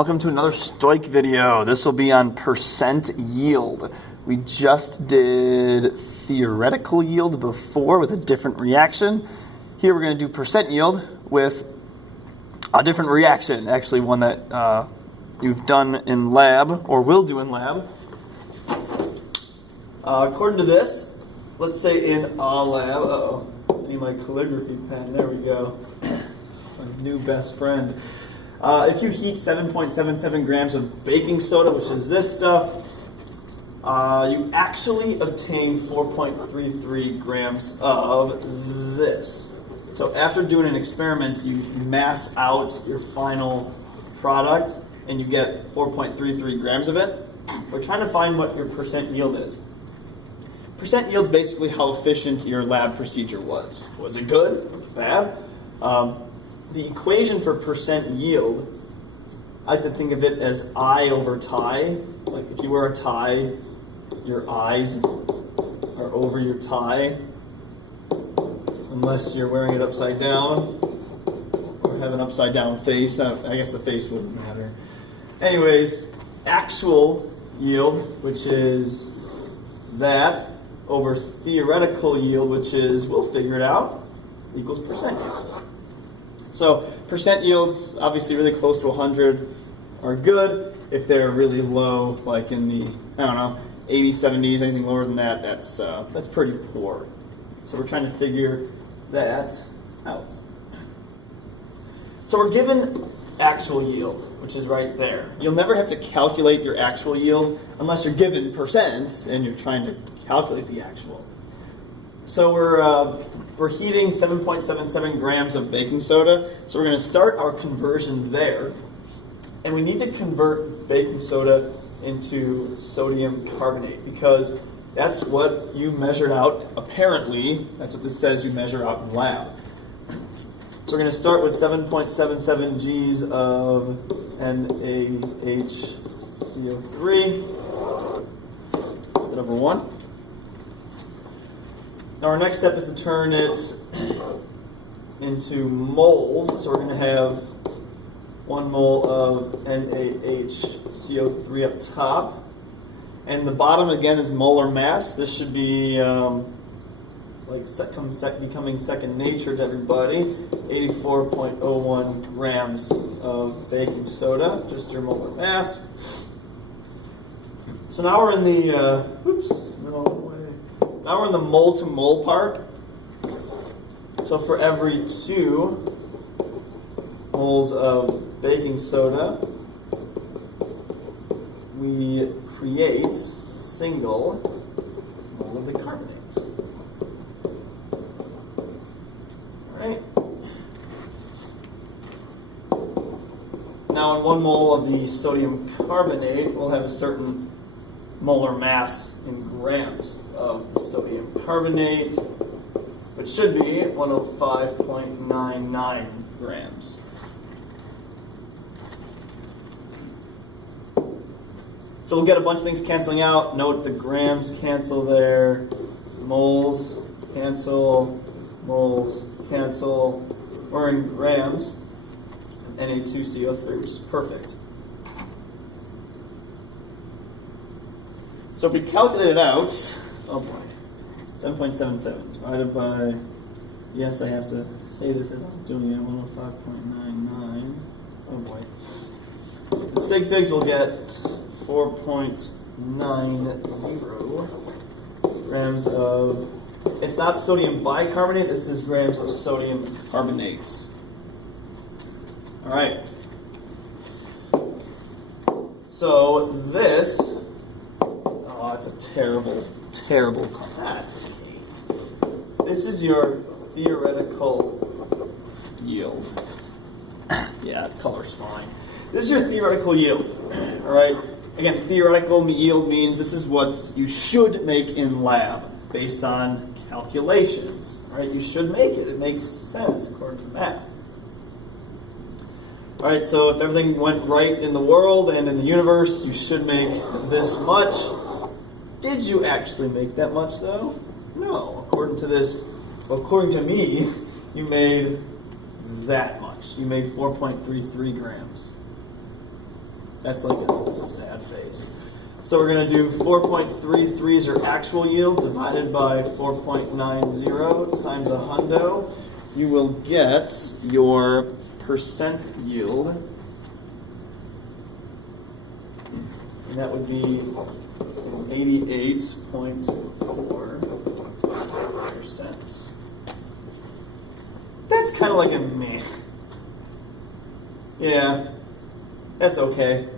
Welcome to another Stoich video. This will be on percent yield. We just did theoretical yield before with a different reaction. Here we're going to do percent yield with a different reaction, actually one that you've done in lab or will do in lab. According to this, let's say in a lab, I need my calligraphy pen, there we go, my new best friend. If you heat 7.77 grams of baking soda, which is this stuff, you actually obtain 4.33 grams of this. So after doing an experiment, you mass out your final product and you get 4.33 grams of it. We're trying to find what your percent yield is. Percent yield is basically how efficient your lab procedure was. Was it good? Was it bad? The equation for percent yield, I like to think of it as I over tie. Like if you wear a tie, your eyes are over your tie, unless you're wearing it upside down or have an upside down face. I guess the face wouldn't matter. Anyways, actual yield, which is that, over theoretical yield, which is, we'll figure it out, equals percent yield. So percent yields, obviously really close to 100, are good. If they're really low, like in the, 80s, 70s, anything lower than that, that's pretty poor. So we're trying to figure that out. So we're given actual yield, which is right there. You'll never have to calculate your actual yield unless you're given percent and you're trying to calculate the actual. So we're heating 7.77 grams of baking soda. So we're going to start our conversion there. And we need to convert baking soda into sodium carbonate because that's what you measured out, apparently. That's what this says you measure out in lab. So we're going to start with 7.77 Gs of NaHCO3, that over 1. Now our next step is to turn it into moles. So we're going to have 1 mole of NaHCO3 up top. And the bottom again is molar mass. This should be becoming second nature to everybody. 84.01 grams of baking soda, just your molar mass. So now we're in the, now we're in the mole to mole part. So for every 2 moles of baking soda, we create a single mole of the carbonate. Alright. Now in 1 mole of the sodium carbonate, we'll have a certain molar mass in grams of sodium carbonate, which should be 105.99 grams. So we'll get a bunch of things canceling out. Note the grams cancel there, moles cancel, moles cancel. We're in grams of Na2CO3, which is perfect. So if we calculate it out, oh boy, 7.77 divided by, yes, I have to say this as I'm doing it, 105.99, oh boy. The sig figs will get 4.90 grams of, it's not sodium bicarbonate, this is grams of sodium carbonates. All right. So this, it's a terrible, terrible color. That's okay. This is your theoretical yield. Yeah, the color's fine. This is your theoretical yield. All right. Again, theoretical yield means this is what you should make in lab based on calculations. All right. You should make it. It makes sense according to math. All right. So if everything went right in the world and in the universe, you should make this much. Did you actually make that much, though? No. According to this, well, according to me, you made that much. You made 4.33 grams. That's like a sad face. So we're going to do 4.33 is your actual yield divided by 4.90 times a hundo. You will get your percent yield. And that would be 88.4%. That's kind of like a meh. Yeah, that's okay.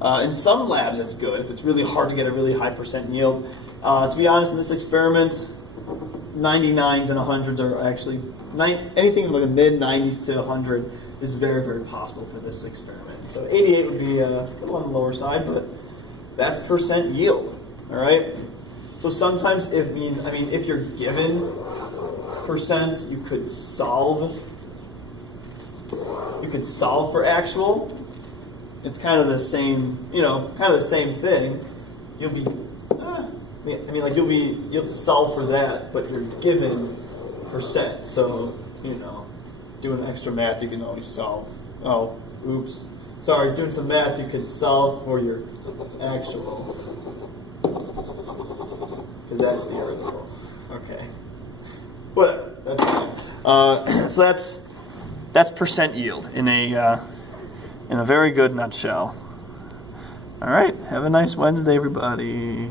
In some labs, it's good. If it's really hard to get a really high percent yield. To be honest, in this experiment, 99s and 100s are actually, anything from like a mid-90s to 100 is very, very possible for this experiment. So 88 would be a little on the lower side, but that's percent yield, all right? So sometimes, if you're given percent, you could solve for actual. It's kind of the same, kind of the same thing. You'll be, you'll solve for that, but you're given percent. So, doing extra math, you can always solve. Oh, oops. Sorry, doing some math, you could solve for your actual. Because that's theoretical. Okay. But that's fine. So that's percent yield in a very good nutshell. All right. Have a nice Wednesday, everybody.